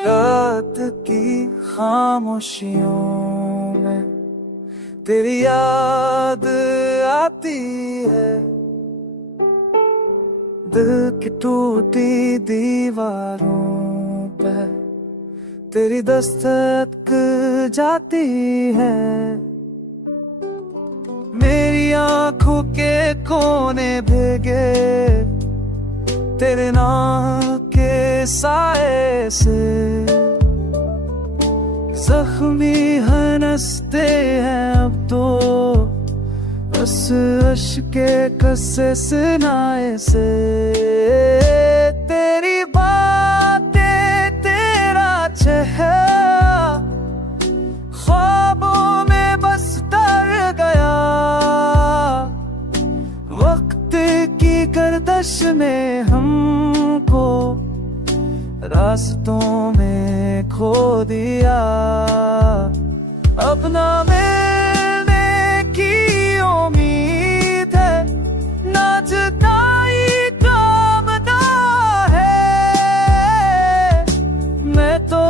रात की खामोशियों में तेरी याद आती है, दिल की टूटी दीवारों पे तेरी दस्तक जाती है। मेरी आंखों के कोने भीगे तेरे नाम के साए से, जख्मी हंसते हैं अब तो बस अश्के कसे सुनाए से। तेरी बातें तेरा चेहरा ख्वाबों में बस डर गया, वक्त की गर्दश में हमको रास्तों में खो दिया। अपना मिलने की उम्मीद है, ना जुदाई कामना है। मैं तो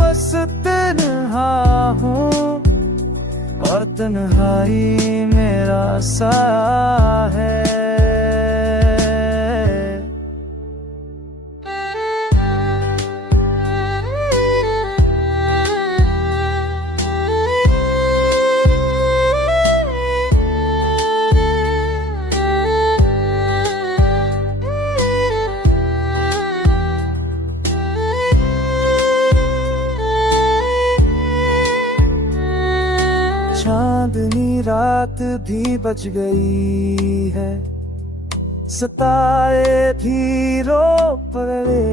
बस तन्हा हूँ और तन्हाई मेरा साया है। चांदनी रात भी बच गई है, सितारे भी रो पड़े।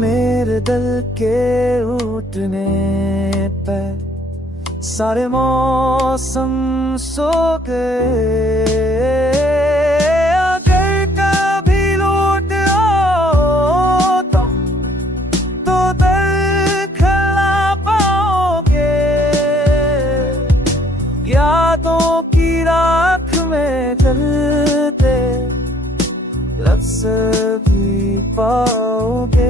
मेरे दिल के उठने पे सारे मौसम सो गए। अगर कभी लौट आओ तो दिल खिला पाओगे, यादों की राख में जलते लफ्ज़ भी पाओगे।